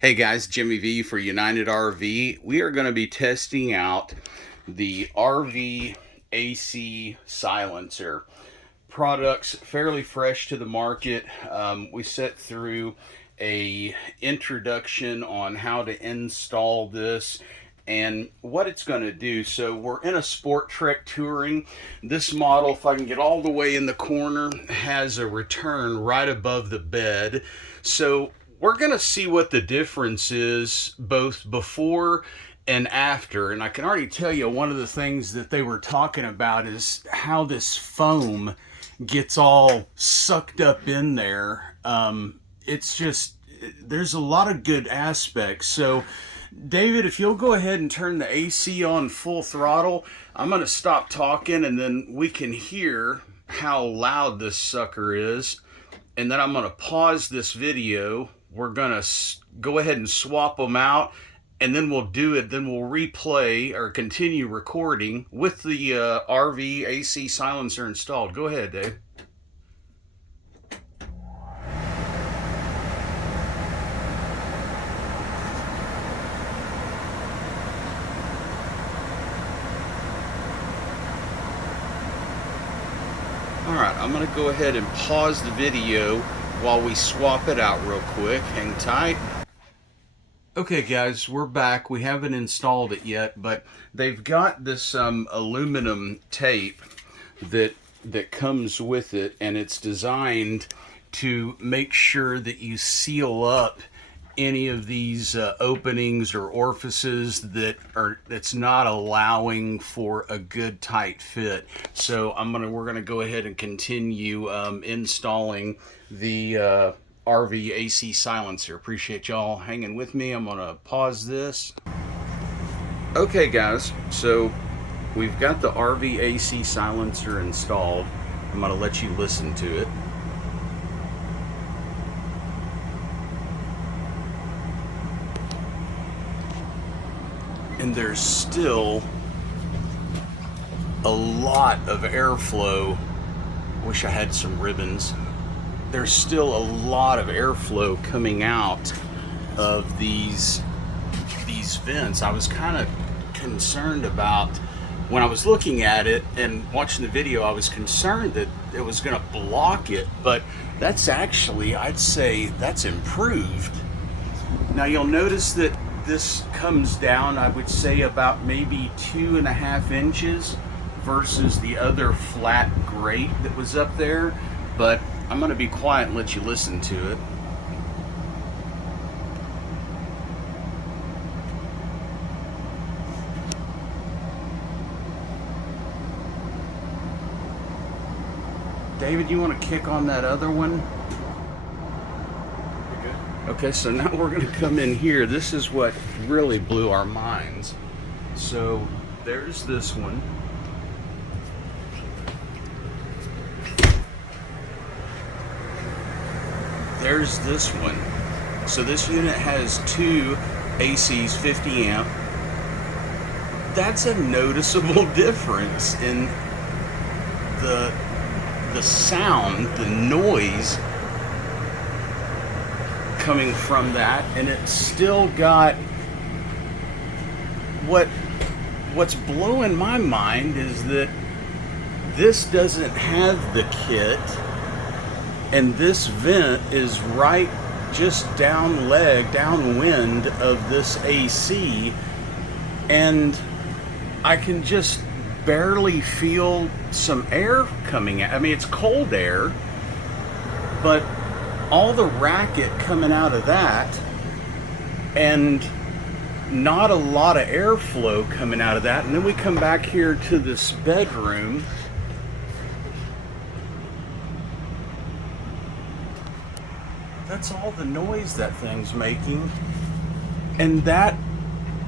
Hey guys, Jimmy V for United RV. We are going to be testing out the RV AC silencer. Products fairly fresh to the market. We set through a introduction on how to install this and what it's going to do. So we're in a Sport Trek touring. This model, if I can get all the way in the corner, has a return right above the bed. So we're going to see what the difference is both before and after. And I can already tell you one of the things that they were talking about is how this foam gets all sucked up in there. It's just, there's a lot of good aspects. So David, if you'll go ahead and turn the AC on full throttle, I'm going to stop talking and then we can hear how loud this sucker is. And then I'm going to pause this video. We're going to go ahead and swap them out, and then we'll do it. Then we'll replay or continue recording with the RV AC silencer installed. Go ahead, Dave. Alright, I'm going to go ahead and pause the video while we swap it out real quick. Hang tight. Okay guys, we're back. We haven't installed it yet, but they've got this aluminum tape that comes with it, and it's designed to make sure that you seal up any of these openings or orifices that's not allowing for a good tight fit. So we're gonna go ahead and continue installing the RV AC silencer. Appreciate y'all hanging with me. I'm gonna pause this. Okay guys, so we've got the RV AC silencer installed. I'm gonna let you listen to it. And there's still a lot of airflow. Wish I had some ribbons. There's still a lot of airflow coming out of these vents. I was kind of concerned about, when I was looking at it and watching the video, I was concerned that it was going to block it, but that's actually, I'd say that's improved. Now you'll notice that this comes down, I would say, about maybe 2.5 inches versus the other flat grate that was up there, but I'm going to be quiet and let you listen to it. David, you want to kick on that other one? Okay, so now we're going to come in here. This is what really blew our minds. So there's this one. There's this one. So this unit has two ACs, 50 amp. That's a noticeable difference in the sound, the noise coming from that, and it's still got what's blowing my mind is that this doesn't have the kit, and this vent is right just downwind of this AC, and I can just barely feel some air coming out. I mean, it's cold air, but all the racket coming out of that, and not a lot of airflow coming out of that. And then we come back here to this bedroom. That's all the noise that thing's making, and that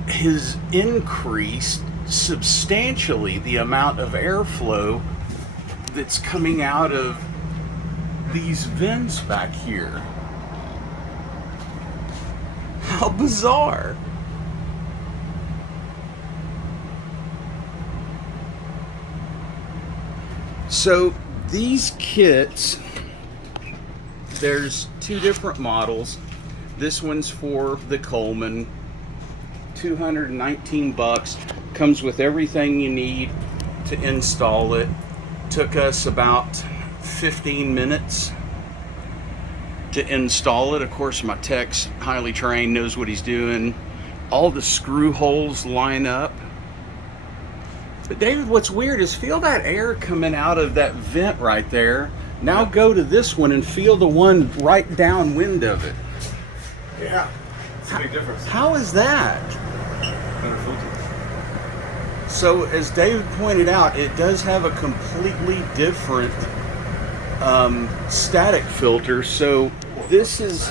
has increased substantially the amount of airflow that's coming out of these vents back here. How bizarre. So these kits, there's two different models. This one's for the Coleman. 219 bucks. Comes with everything you need to install it. Took us about 15 minutes to install it. Of course, my tech's highly trained, knows what he's doing. All the screw holes line up. But David, what's weird is feel that air coming out of that vent right there. Now go to this one and feel the one right downwind of it. Yeah, it's a big difference. How is that? Better filter. So as David pointed out, it does have a completely different static filter. So this is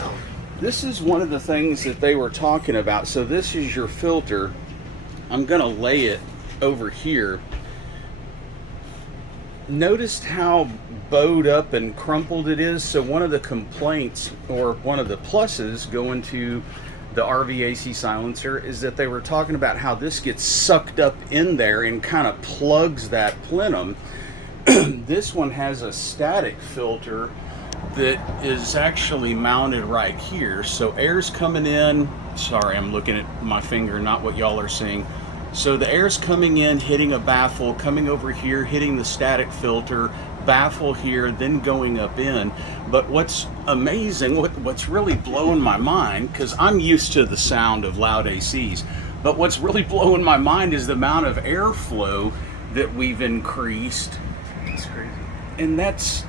one of the things that they were talking about. So this is your filter. I'm gonna lay it over here. Noticed how bowed up and crumpled it is. So one of the complaints, or one of the pluses going to the RVAC silencer, is that they were talking about how this gets sucked up in there and kind of plugs that plenum. This one has a static filter that is actually mounted right here. So air's coming in. Sorry, I'm looking at my finger, not what y'all are seeing. So the air's coming in, hitting a baffle, coming over here, hitting the static filter, baffle here, then going up in. But what's amazing, what's really blowing my mind, because I'm used to the sound of loud ACs, but what's really blowing my mind is the amount of airflow that we've increased. It's crazy. And that's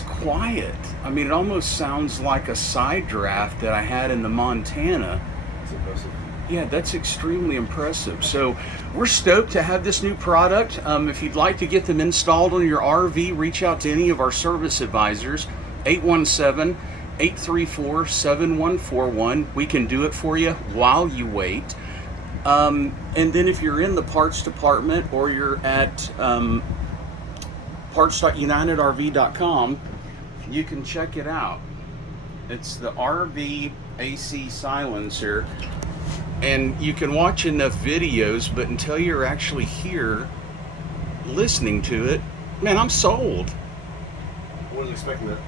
quiet. I mean, it almost sounds like a side draft that I had in the Montana. It's impressive. Yeah, that's extremely impressive. So we're stoked to have this new product. If you'd like to get them installed on your RV, reach out to any of our service advisors, 817-834-7141. We can do it for you while you wait. And then if you're in the parts department or you're at parts.unitedrv.com, you can check it out. It's the RV AC silencer. And you can watch enough videos, but until you're actually here listening to it, man, I'm sold. I wasn't expecting that.